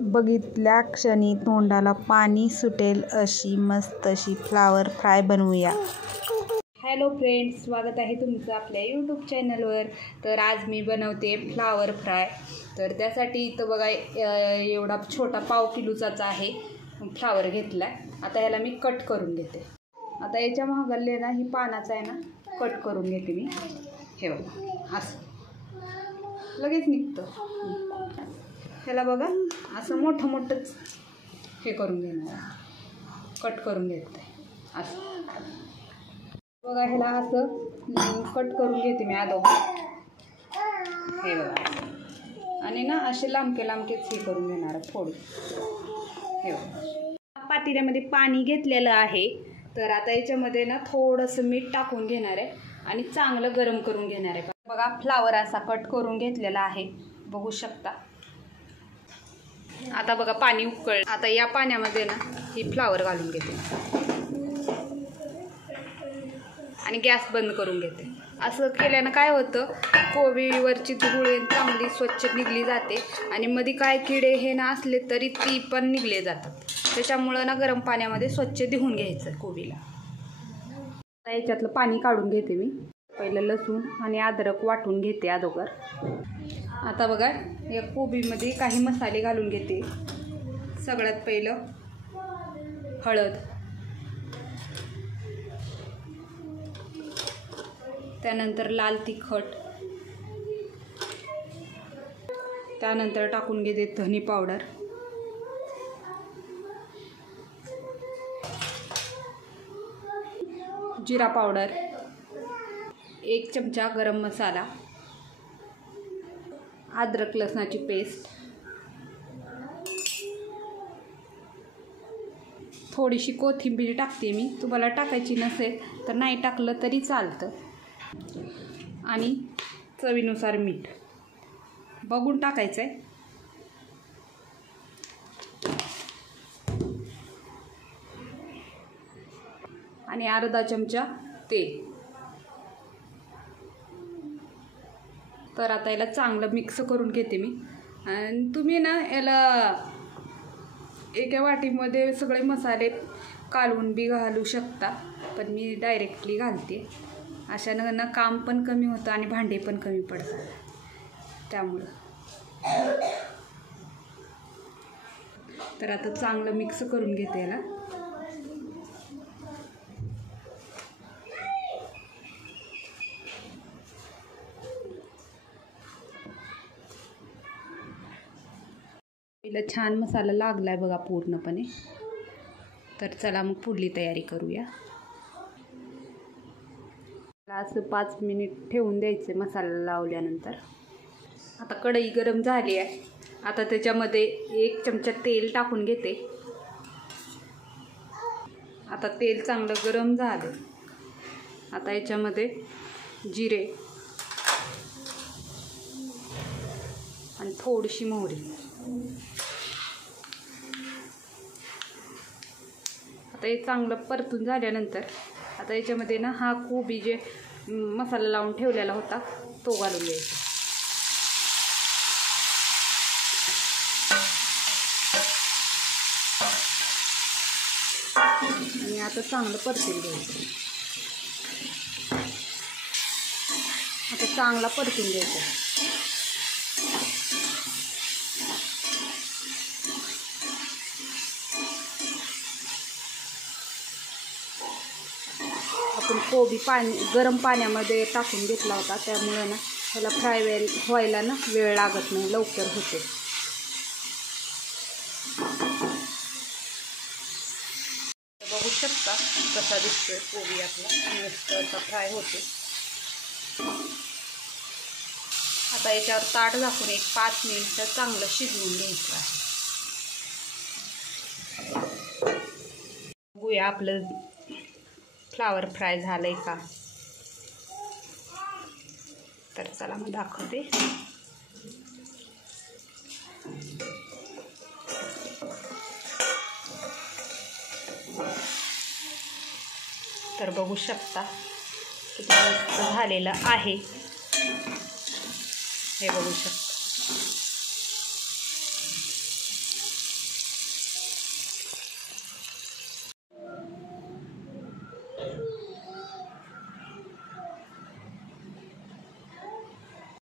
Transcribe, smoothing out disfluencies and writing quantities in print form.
बघितल्या क्षणी तोंडाला पाणी सुटेल अशी मस्त अशी फ्लावर फ्राय बनवूया। हॅलो फ्रेंड्स, स्वागत आहे तुमचं आपल्या यूट्यूब चॅनलवर। तर आज मी बनवते फ्लावर फ्राय। तर त्यासाठी इथं बघा एवढा छोटा पाव किलोचाच आहे फ्लावर घेतला आहे। आता ह्याला मी कट करून घेते। आता याच्या महागल्ले ना ही पानाचं आहे ना, कट करून घेते मी। हे बघा असं लगेच निघतं। ह्याला बघा असं मोठं मोठंच हे करून घेणार, कट करून घेते असं। बघा ह्याला असं कट करून घेते मी अगोदर, हे बघा। आणि ना असे लांबके लांबकेच हे करून घेणार आहे थोडे। हे बघा पातेल्यामध्ये पाणी घेतलेलं आहे। तर आता याच्यामध्ये ना थोडंसं मीठ टाकून घेणार आहे आणि चांगलं गरम करून घेणार आहे। बघा फ्लावर असा कट करून घेतलेला आहे, बघू शकता। आता बघा पाणी उकळलं। आता या पाण्यामध्ये ना ही फ्लावर घालून घेते आणि गॅस बंद करून घेते। असं केल्यानं काय होतं, कोबीवरची धूळ चांगली स्वच्छ निघली जाते आणि मध्ये काय किडे हे ना असले तरी ती पण निघले जातात। त्याच्यामुळं ना गरम पाण्यामध्ये स्वच्छ धुवून घ्यायचं कोबीला। आता याच्यातलं पाणी काढून घेते मी। पहिलं लसूण आणि अद्रक वाटून घेते अगोदर। आता बघा या कोबीमध्ये काही मसाले घालून घेते। सगळ्यात पहिलं हळद, त्यानंतर लाल तिखट, त्यानंतर टाकून घेते धने पावडर, जिरा पावडर, 1 चमचा गरम मसाला, अद्रक लसणाची पेस्ट, थोडीशी कोथिंबीर टाकते मी। तुम्हाला टाकायची नसेल तर नाही टाकलं तरी चालतं। आणि चवीनुसार मीठ बघून टाकायचं आहे। आणि अर्धा चमचा तेल। तर आता याला चांगलं मिक्स करून घेते मी। आणि तुम्ही ना याला एका वाटीमध्ये सगळे मसाले कालवून बी घालू शकता, पण मी डायरेक्टली घालते। अशानं ना काम पण कमी होतं आणि भांडे पण कमी पडतात त्यामुळं। तर आता चांगलं मिक्स करून घेते याला। पहिला छान मसाला लागलाय बघा पूर्णपणे। तर चला मग पुढली तयारी करूया। असं 5 मिनिट ठेवून द्यायचं मसाला लावल्यानंतर। आता कढई गरम झाली आहे। आता त्याच्यामध्ये 1 चमचा तेल टाकून घेते। आता तेल चांगलं गरम झालं। आता याच्यामध्ये जिरे आणि थोडीशी मोहरी। आता हे चांगलं परतून झाल्यानंतर आता याच्यामध्ये ना हा कोबी जे मसाला लावून ठेवलेला होता तो घालून घ्यायचा। आणि आता चांगलं परतून घ्यायचं। आता चांगला परतून घ्यायचा। आपण कोबी गरम पाण्यामध्ये टाकून घेतला होता, त्यामुळे ना त्याला फ्राय व्हायला ना वेळ लागत नाही, लवकर होते। बघू शकता कसा दिसतोय कोबी आपला, मस्त असा फ्राय होते। आता याच्यावर ताट झाकून 5 मिनिटं चांगलं शिजवून घ्यायचं आहे। बघूया आपलं फ्लावर फ्राय झालंय का। तर चला मग दाखवते। तर बघू शकता किती मस्त झालेलं आहे, हे बघू शकता।